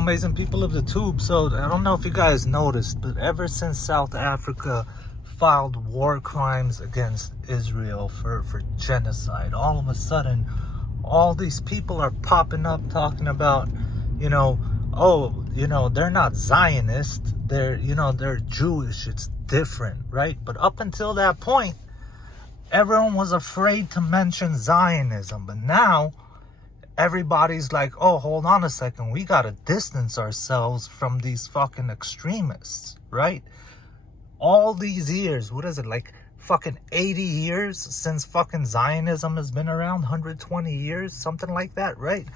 Amazing people of the tube. So I don't know if you guys noticed, but ever since South Africa filed war crimes against Israel for genocide, all of a sudden all these people are popping up talking about, they're not Zionist, they're Jewish, it's different, right? But up until that point, everyone was afraid to mention Zionism. But now everybody's like, oh, hold on a second, we gotta distance ourselves from these fucking extremists, right? All these years, what is it, like fucking 80 years since fucking Zionism has been around? 120 years, something like that, right?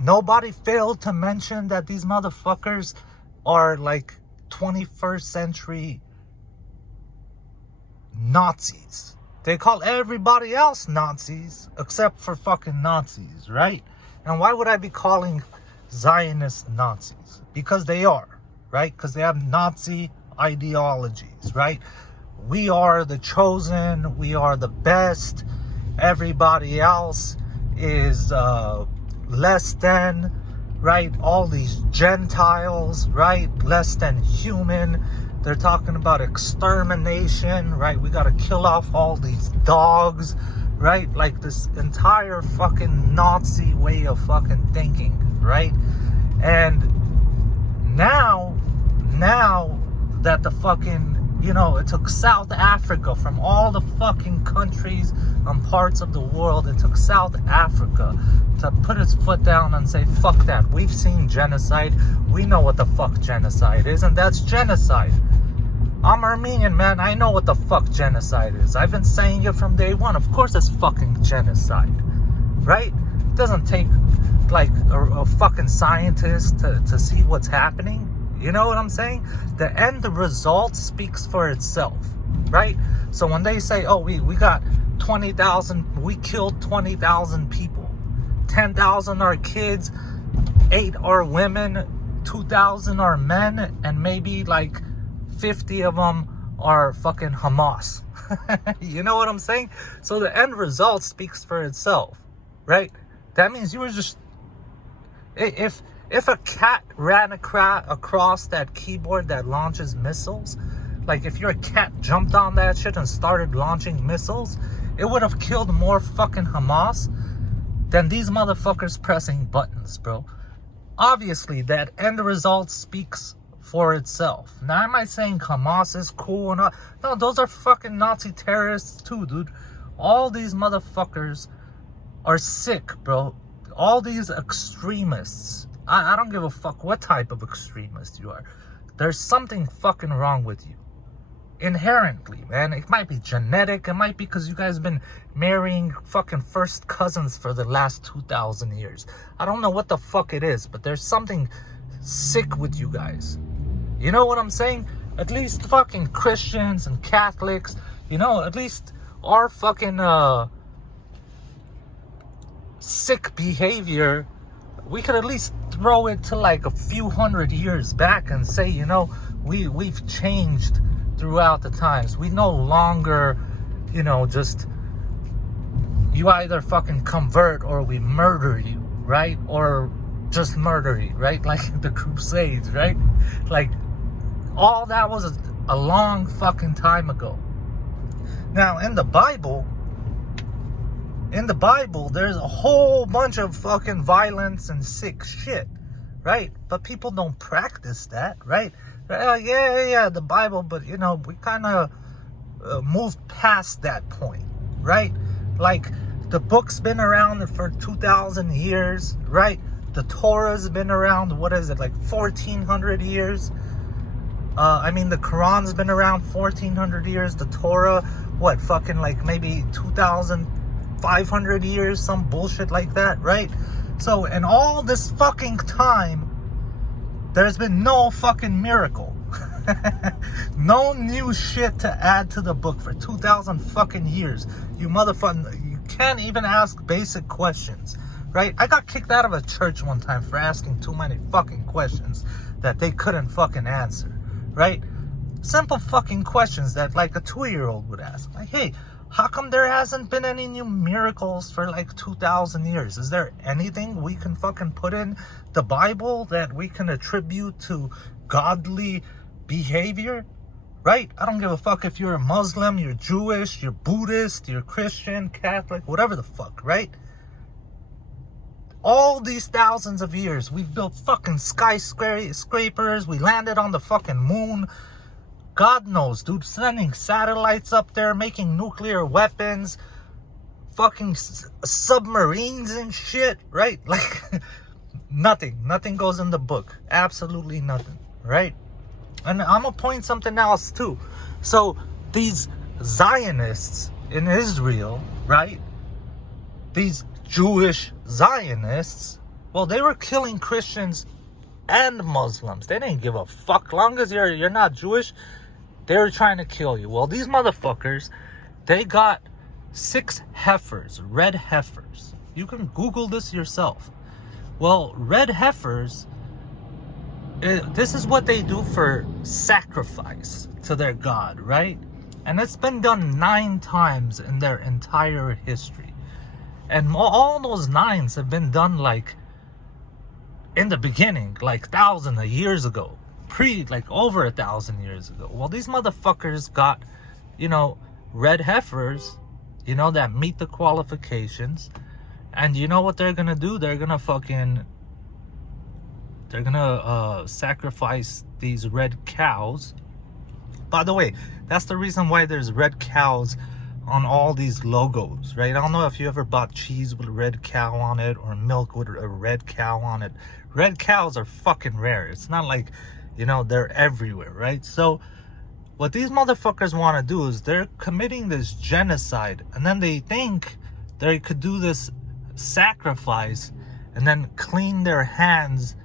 Nobody failed to mention that these motherfuckers are like 21st century Nazis. They call everybody else Nazis except for fucking Nazis, right? And why would I be calling Zionist Nazis? Because they are, right? Because they have Nazi ideologies, right? We are the chosen, we are the best, everybody else is less than, right? All these Gentiles, right? Less than human. They're talking about extermination, right? We gotta kill off all these dogs, right? Like this entire fucking Nazi way of fucking thinking, right? And now that the fucking, it took South Africa from all the fucking countries and parts of the world, it took South Africa to put its foot down and say, fuck that. We've seen genocide. We know what the fuck genocide is, and that's genocide. I'm Armenian, man. I know what the fuck genocide is. I've been saying it from day one. Of course it's fucking genocide, right? It doesn't take like a fucking scientist to see what's happening. You know what I'm saying? The end result speaks for itself, right? So when they say, oh, we got 20,000, we killed 20,000 people, 10,000 are kids, 8 are women, 2,000 are men, and maybe like 50 of them are fucking Hamas. You know what I'm saying? So the end result speaks for itself, right? That means you were just, if a cat ran across that keyboard that launches missiles, like if your cat jumped on that shit and started launching missiles, it would have killed more fucking Hamas than these motherfuckers pressing buttons, bro. Obviously, that end result speaks for itself. Now, am I saying Hamas is cool or not? No, those are fucking Nazi terrorists too, dude. All these motherfuckers are sick, bro. All these extremists. I don't give a fuck what type of extremist you are. There's something fucking wrong with you. Inherently, man. It might be genetic. It might be because you guys have been marrying fucking first cousins for the last 2,000 years. I don't know what the fuck it is, but there's something sick with you guys. You know what I'm saying? At least fucking Christians and Catholics, at least our fucking sick behavior, we could at least throw it to like a few hundred years back and say, we've changed throughout the times. We no longer, just, you either fucking convert or we murder you, right? Or just murder you, right? Like the Crusades, right? Like all that was a long fucking time ago. Now in the Bible, there's a whole bunch of fucking violence and sick shit, right? But people don't practice that, right? Yeah, the Bible, but we kind of moved past that point, right? Like the book's been around for 2,000 years, right? The Torah's been around, what is it, like 1,400 years? The Quran's been around 1,400 years. The Torah, what, fucking like maybe 2,500 years, some bullshit like that, right? So in all this fucking time, there's been no fucking miracle. No new shit to add to the book for 2,000 fucking years. You motherfucker, you can't even ask basic questions, right? I got kicked out of a church one time for asking too many fucking questions that they couldn't fucking answer, right? Simple fucking questions that like a 2-year-old would ask. Like, hey, How come there hasn't been any new miracles for like 2,000 years? Is there anything we can fucking put in the Bible that we can attribute to godly behavior? Right? I don't give a fuck if you're a Muslim, you're Jewish, you're Buddhist, you're Christian, Catholic, whatever the fuck, right? All these thousands of years, we've built fucking skyscrapers, we landed on the fucking moon. God knows, dude, sending satellites up there, making nuclear weapons, fucking submarines and shit, right? Like, nothing goes in the book. Absolutely nothing, right? And I'm gonna point something else too. So, these Zionists in Israel, right? These Jewish Zionists, well, they were killing Christians and Muslims. They didn't give a fuck. Long as you're not Jewish, they were trying to kill you. Well, these motherfuckers, they got 6 heifers, red heifers. You can Google this yourself. Well, red heifers, this is what they do for sacrifice to their God, right? And it's been done 9 times in their entire history. And all those 9s have been done like in the beginning, like thousands of years ago. Like over 1,000 years ago. Well, these motherfuckers got, red heifers, that meet the qualifications. And you know what they're gonna do? They're gonna sacrifice these red cows. By the way, that's the reason why there's red cows on all these logos, right? I don't know if you ever bought cheese with a red cow on it or milk with a red cow on it. Red cows are fucking rare. It's not like, they're everywhere, right? So what these motherfuckers want to do is they're committing this genocide, and then they think they could do this sacrifice and then clean their hands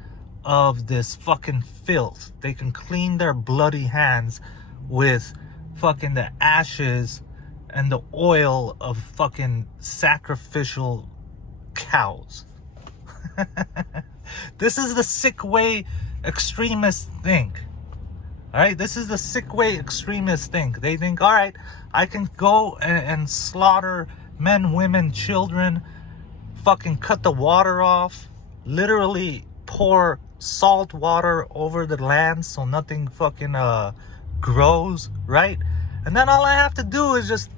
of this fucking filth. They can clean their bloody hands with fucking the ashes and the oil of fucking sacrificial cows. This is the sick way extremists think. All right, this is the sick way extremists think. They think, all right, I can go and slaughter men, women, children, fucking cut the water off, literally pour salt water over the land so nothing fucking grows, right? And then all I have to do is just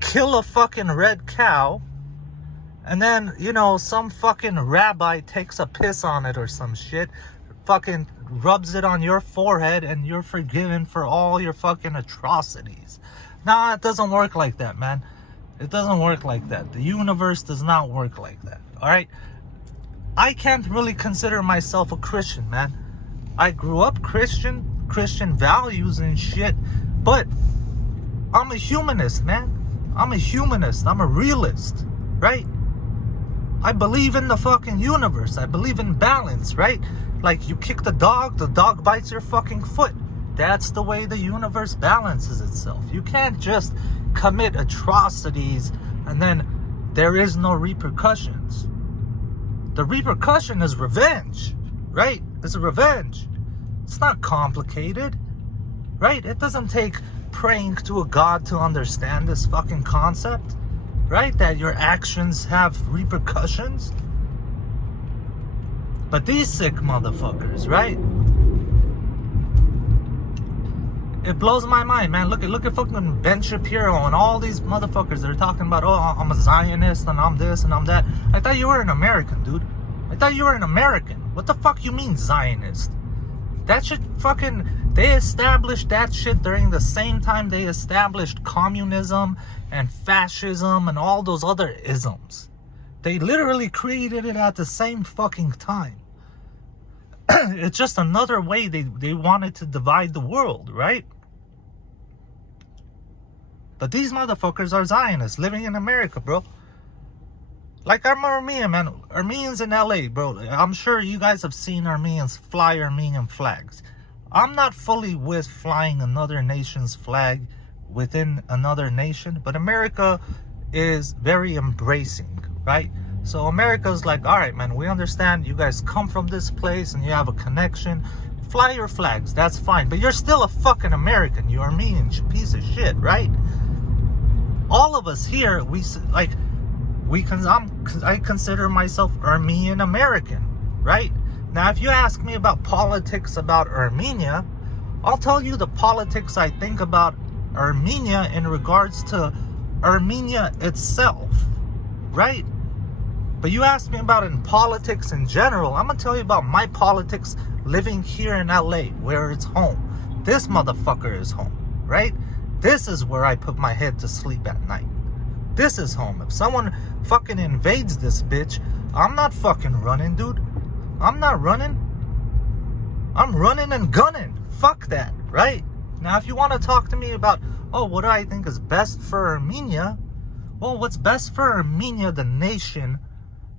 kill a fucking red cow, and then, some fucking rabbi takes a piss on it or some shit, fucking rubs it on your forehead, and you're forgiven for all your fucking atrocities. Nah, it doesn't work like that, man. It doesn't work like that. The universe does not work like that, all right? I can't really consider myself a Christian, man. I grew up Christian values and shit, but I'm a humanist, man. I'm a humanist. I'm a realist, right? I believe in the fucking universe. I believe in balance, right? Like, you kick the dog bites your fucking foot. That's the way the universe balances itself. You can't just commit atrocities and then there is no repercussions. The repercussion is revenge, right? It's a revenge. It's not complicated, right? It doesn't take praying to a god to understand this fucking concept, right? That your actions have repercussions. But these sick motherfuckers, right? It blows my mind, man. Look at fucking Ben Shapiro and all these motherfuckers that are talking about, oh, I'm a Zionist and I'm this and I'm that. I thought you were an American, dude. I thought you were an American. What the fuck you mean Zionist? That shit fucking, they established that shit during the same time they established communism and fascism and all those other isms. They literally created it at the same fucking time. It's just another way they wanted to divide the world, right? But these motherfuckers are Zionists living in America, bro. Like, I'm Armenian, man. Armenians in LA, bro. I'm sure you guys have seen Armenians fly Armenian flags. I'm not fully with flying another nation's flag within another nation, but America is very embracing, right? So America's like, all right, man, we understand you guys come from this place and you have a connection. Fly your flags, that's fine. But you're still a fucking American, you Armenian piece of shit, right? all of us here, I consider myself Armenian American, right? Now, if you ask me about politics about Armenia, I'll tell you the politics I think about Armenia in regards to Armenia itself, right? But you ask me about in politics in general, I'm gonna tell you about my politics living here in LA, where it's home. This motherfucker is home, right? This is where I put my head to sleep at night. This is home. If someone fucking invades this bitch, I'm not fucking running, dude. I'm not running. I'm running and gunning. Fuck that, right? Now, if you want to talk to me about, oh, what do I think is best for Armenia? Well, what's best for Armenia, the nation,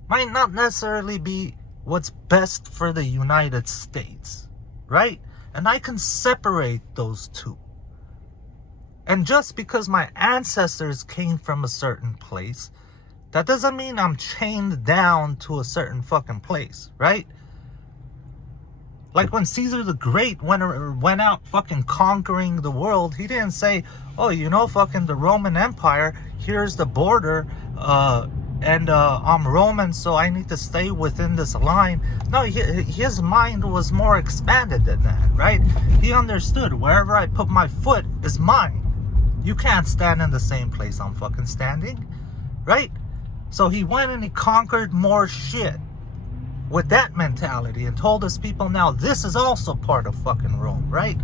might not necessarily be what's best for the United States, right? And I can separate those two. And just because my ancestors came from a certain place, that doesn't mean I'm chained down to a certain fucking place, right? Like when Caesar the Great went out fucking conquering the world, he didn't say, oh, you know, fucking the Roman Empire, here's the border, and I'm Roman, so I need to stay within this line. No, his mind was more expanded than that, right? He understood wherever I put my foot is mine. You can't stand in the same place I'm fucking standing, right? So he went and he conquered more shit with that mentality and told his people, now this is also part of fucking Rome, right?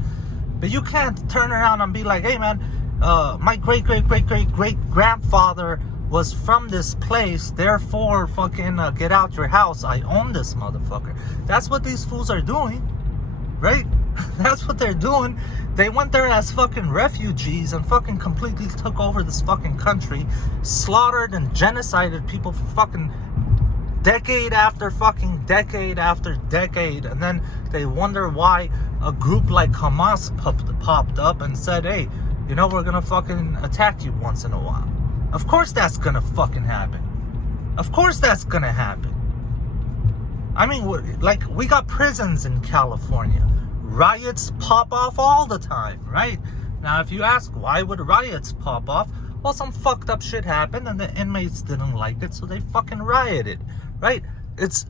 But you can't turn around and be like, hey man, my great-great-great-great-great-grandfather was from this place, therefore fucking get out your house, I own this motherfucker. That's what these fools are doing, right? That's what they're doing. They went there as fucking refugees and fucking completely took over this fucking country, slaughtered and genocided people for fucking decade after fucking decade after decade, and then they wonder why a group like Hamas popped up and said, hey, you know, we're gonna fucking attack you once in a while. Of course that's gonna fucking happen. Of course that's gonna happen. I mean, we got prisons in California. Riots pop off all the time, right? Now, if you ask, why would riots pop off? Well, some fucked up shit happened and the inmates didn't like it, so they fucking rioted, right? It's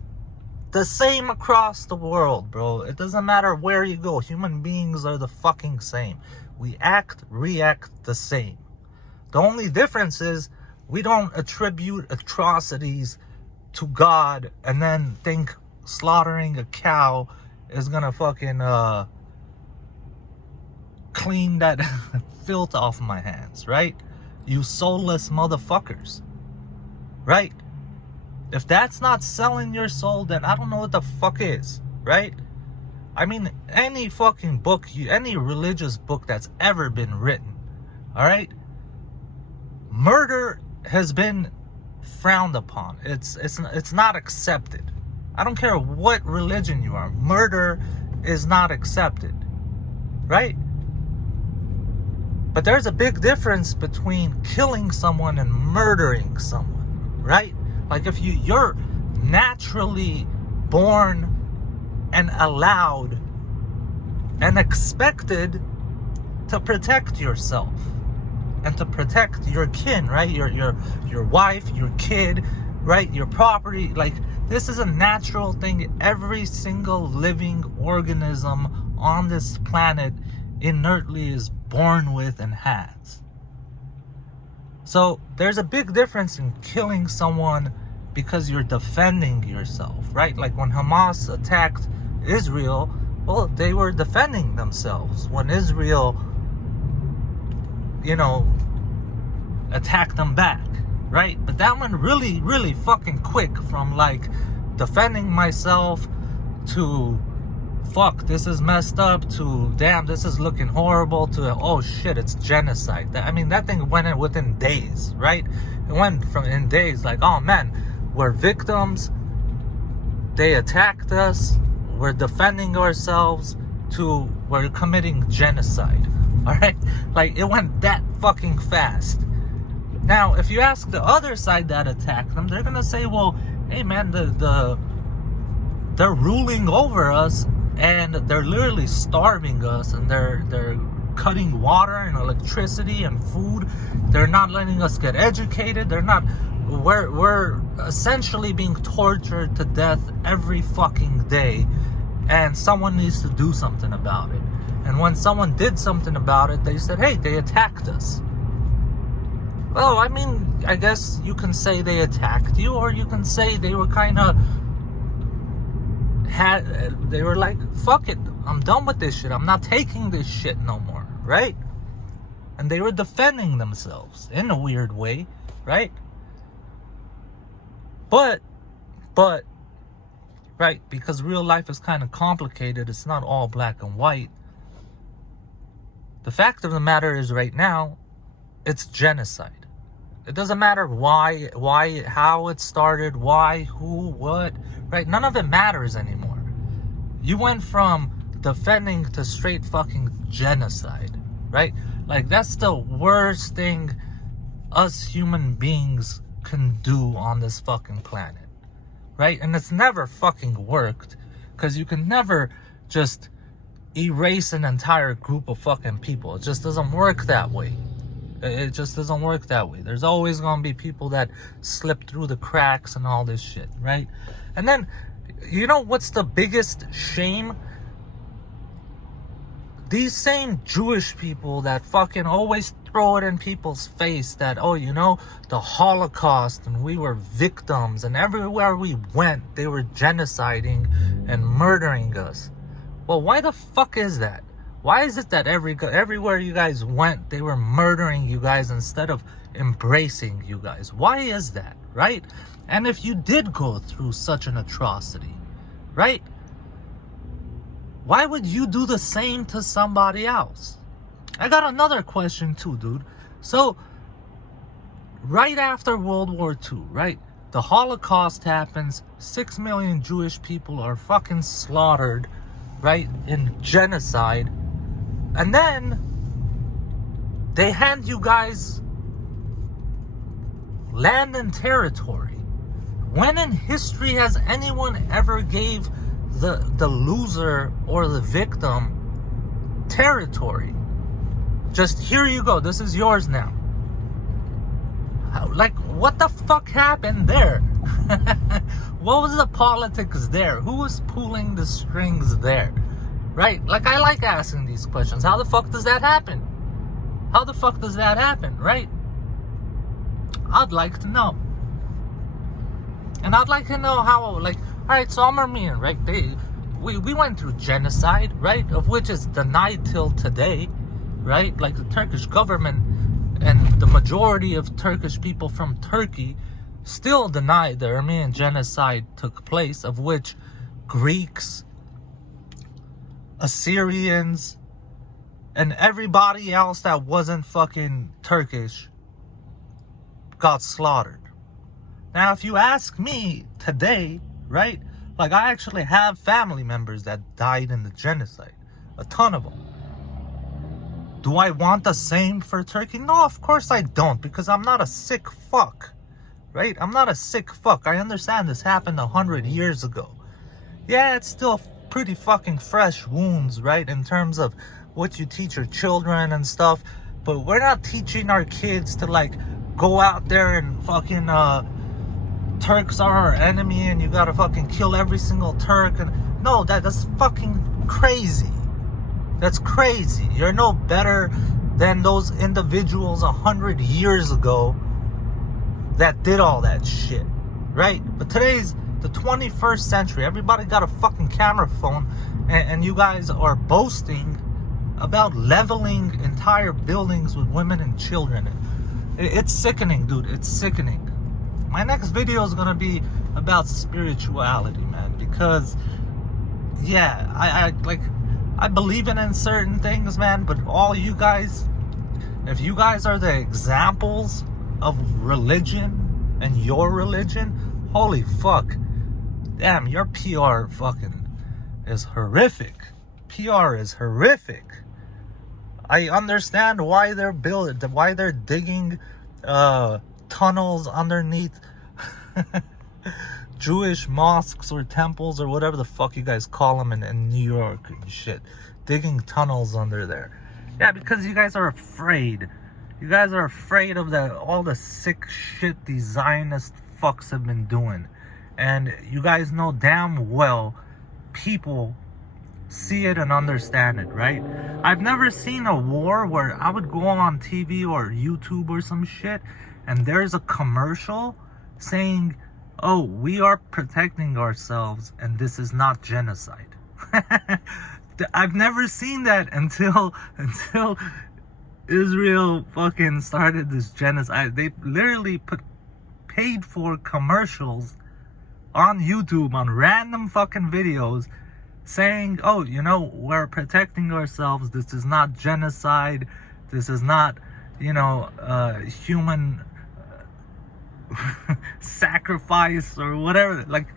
the same across the world, bro. It doesn't matter where you go. Human beings are the fucking same. We react the same. The only difference is we don't attribute atrocities to God and then think slaughtering a cow is gonna fucking clean that filth off my hands, right? You soulless motherfuckers, right? If that's not selling your soul, then I don't know what the fuck is, right? I mean, any fucking book, any religious book that's ever been written, all right? Murder has been frowned upon. It's not accepted. I don't care what religion you are. Murder is not accepted, right? But there's a big difference between killing someone and murdering someone, right? Like if you're naturally born and allowed and expected to protect yourself and to protect your kin, right? Your wife, your kid, right? Your property. Like, this is a natural thing every single living organism on this planet inertly is born with and has. So there's a big difference in killing someone because you're defending yourself, right? Like when Hamas attacked Israel, well, they were defending themselves. When Israel, you know, attacked them back, right? But that went really, really fucking quick from like defending myself to fuck, this is messed up, to damn, this is looking horrible, to oh shit, it's genocide. I mean, that thing went in within days, right? It went from in days like, oh man, we're victims, they attacked us, we're defending ourselves, to we're committing genocide, all right? Like, it went that fucking fast. Now, if you ask the other side that attacked them, they're gonna say, well, hey man, they're ruling over us and they're literally starving us and they're cutting water and electricity and food. They're not letting us get educated. We're essentially being tortured to death every fucking day, and someone needs to do something about it. And when someone did something about it, they said, hey, they attacked us. Well, I mean, I guess you can say they attacked you, or you can say they were kind of they were like, fuck it, I'm done with this shit, I'm not taking this shit no more, right? And they were defending themselves in a weird way, right? But right, because real life is kind of complicated, it's not all black and white. The fact of the matter is, right now, it's genocide. It doesn't matter why, how it started, why, who, what, right? None of it matters anymore. You went from defending to straight fucking genocide, right? Like, that's the worst thing us human beings can do on this fucking planet, right? And it's never fucking worked, because you can never just erase an entire group of fucking people. It just doesn't work that way. It just doesn't work that way. There's always going to be people that slip through the cracks and all this shit, right? And then, you know what's the biggest shame? These same Jewish people that fucking always throw it in people's face that, oh, you know, the Holocaust and we were victims, and everywhere we went, they were genociding and murdering us. Well, why the fuck is that? Why is it that everywhere you guys went, they were murdering you guys instead of embracing you guys? Why is that, right? And if you did go through such an atrocity, right? Why would you do the same to somebody else? I got another question too, dude. So, right after World War II, right? The Holocaust happens. 6 million Jewish people are fucking slaughtered, right? In genocide. And then they hand you guys land and territory. When in history has anyone ever gave the loser or the victim territory? Just, here you go, this is yours now. Like, what the fuck happened there? What was the politics there? Who was pulling the strings there? Right? Like, I like asking these questions. How the fuck does that happen? How the fuck does that happen, right? I'd like to know. And I'd like to know how, like, alright, so I'm Armenian, right? We went through genocide, right? Of which is denied till today, right? Like, the Turkish government and the majority of Turkish people from Turkey still deny the Armenian genocide took place, of which Greeks, Assyrians, and everybody else that wasn't fucking Turkish got slaughtered. Now, if you ask me today, right, like, I actually have family members that died in the genocide. A ton of them. Do I want the same for Turkey? No, of course I don't, because I'm not a sick fuck, right? I'm not a sick fuck. I understand this happened 100 years ago. Yeah, it's still pretty fucking fresh wounds, right, in terms of what you teach your children and stuff. But we're not teaching our kids to, like, go out there and fucking Turks are our enemy and you gotta fucking kill every single Turk. And no, that's fucking crazy. That's crazy. You're no better than those individuals 100 years ago that did all that shit, right? But today's the 21st century. Everybody got a fucking camera phone, and you guys are boasting about leveling entire buildings with women and children. It's sickening, dude. It's sickening. My next video is gonna be about spirituality, man, because yeah, I believe in certain things, man, but all you guys, if you guys are the examples of religion and your religion, holy fuck, damn, your PR fucking is horrific. PR is horrific. I understand why they're digging tunnels underneath Jewish mosques or temples or whatever the fuck you guys call them in New York and shit. Digging tunnels under there. Yeah, because you guys are afraid. You guys are afraid of all the sick shit these Zionist fucks have been doing. And you guys know damn well people see it and understand it, right? I've never seen a war where I would go on TV or YouTube or some shit and there's a commercial saying, oh, we are protecting ourselves and this is not genocide. I've never seen that until Israel fucking started this genocide. They literally paid for commercials on YouTube, on random fucking videos, saying, oh, you know, we're protecting ourselves. This is not genocide. This is not, you know, human sacrifice or whatever. Like,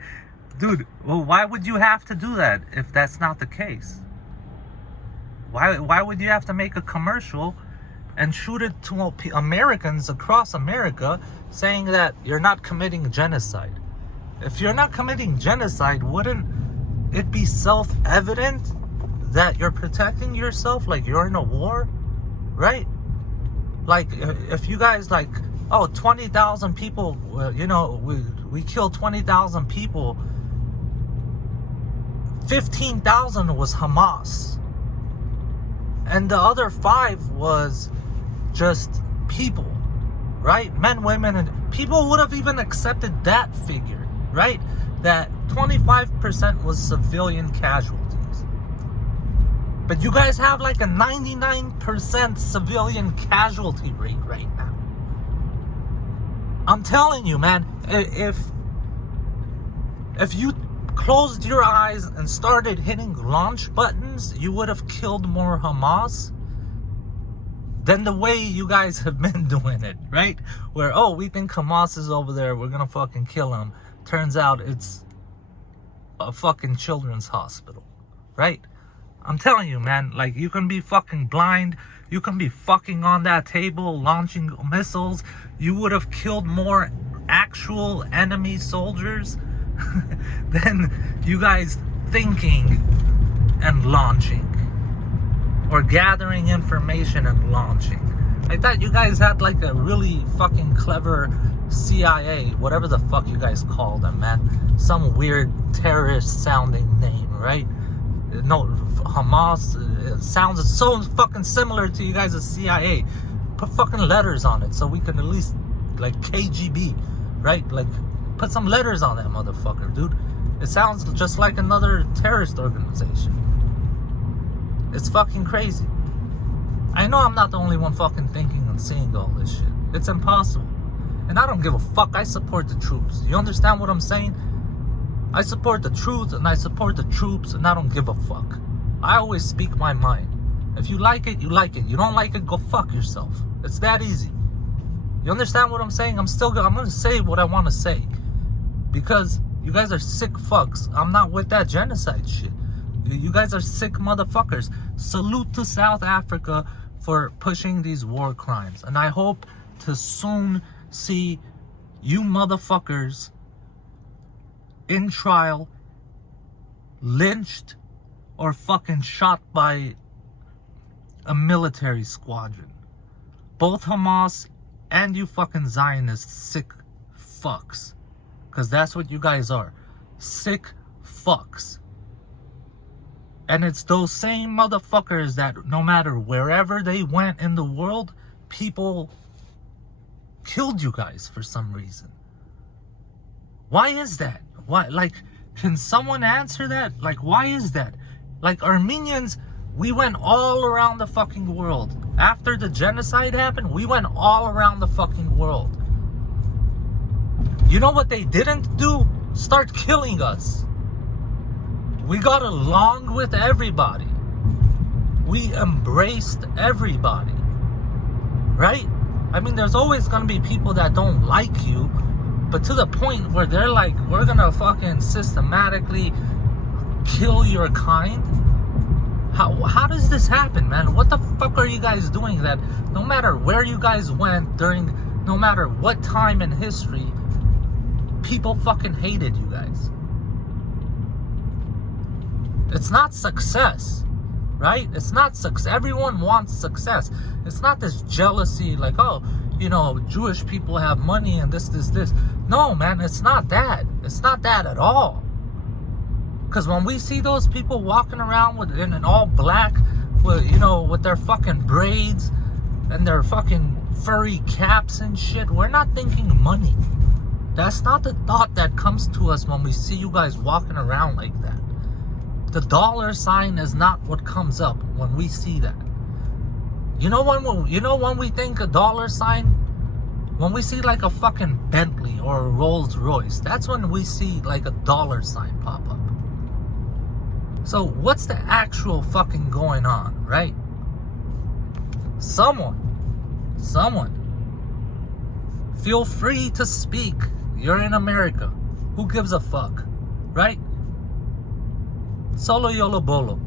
dude, well, why would you have to do that if that's not the case? Why would you have to make a commercial and shoot it to Americans across America saying that you're not committing genocide? If you're not committing genocide, wouldn't it be self-evident that you're protecting yourself like you're in a war, right? Like, if you guys like, oh, 20,000 people, you know, we killed 20,000 people, 15,000 was Hamas. And the other 5 was just people, right? Men, women, and people would have even accepted that figure, right? That 25% was civilian casualties. But you guys have like a 99% civilian casualty rate right now. I'm telling you, man, if you closed your eyes and started hitting launch buttons, you would have killed more Hamas than the way you guys have been doing it, right? Where, oh, we think Hamas is over there, we're gonna fucking kill him. Turns out it's a fucking children's hospital, right? I'm telling you, man, like, you can be fucking blind, you can be fucking on that table launching missiles, you would have killed more actual enemy soldiers than you guys thinking and launching, or gathering information and launching. I thought you guys had like a really fucking clever CIA, whatever the fuck you guys call them, man. Some weird terrorist sounding name, right? No, Hamas sounds so fucking similar to you guys' CIA. Put fucking letters on it so we can at least, like, KGB, right? Like, put some letters on that motherfucker, dude. It sounds just like another terrorist organization. It's fucking crazy. I know I'm not the only one fucking thinking and seeing all this shit. It's impossible. And I don't give a fuck. I support the troops. You understand what I'm saying? I support the truth and I support the troops and I don't give a fuck. I always speak my mind. If you like it, you like it. You don't like it, go fuck yourself. It's that easy. You understand what I'm saying? I'm gonna say what I want to say. Because you guys are sick fucks. I'm not with that genocide shit. You guys are sick motherfuckers. Salute to South Africa for pushing these war crimes. And I hope to soon see you motherfuckers in trial, lynched, or fucking shot by a military squadron. Both Hamas and you fucking Zionists, sick fucks. Because that's what you guys are. Sick fucks. And it's those same motherfuckers that no matter wherever they went in the world, people killed you guys for some reason. Why is that? Why? Like, can someone answer that? Like, why is that? Like, Armenians, we went all around the fucking world. After the genocide happened, we went all around the fucking world. You know what they didn't do? Start killing us. We got along with everybody. We embraced everybody. Right? I mean, there's always going to be people that don't like you, but to the point where they're like, we're going to fucking systematically kill your kind? How does this happen, man? What the fuck are you guys doing that no matter where you guys went during, no matter what time in history, people fucking hated you guys? It's not success. right? It's not success. Everyone wants success. It's not this jealousy like, oh, you know, Jewish people have money and this. No, man, it's not that. It's not that at all. Because when we see those people walking around in an all black, with, you know, with their fucking braids and their fucking furry caps and shit, we're not thinking money. That's not the thought that comes to us when we see you guys walking around like that. The dollar sign is not what comes up when we see that. You know when we think a dollar sign? When we see like a fucking Bentley or a Rolls Royce, that's when we see like a dollar sign pop up. So what's the actual fucking going on, right? Someone, feel free to speak. You're in America. Who gives a fuck, right? Solo YOLO BOLO.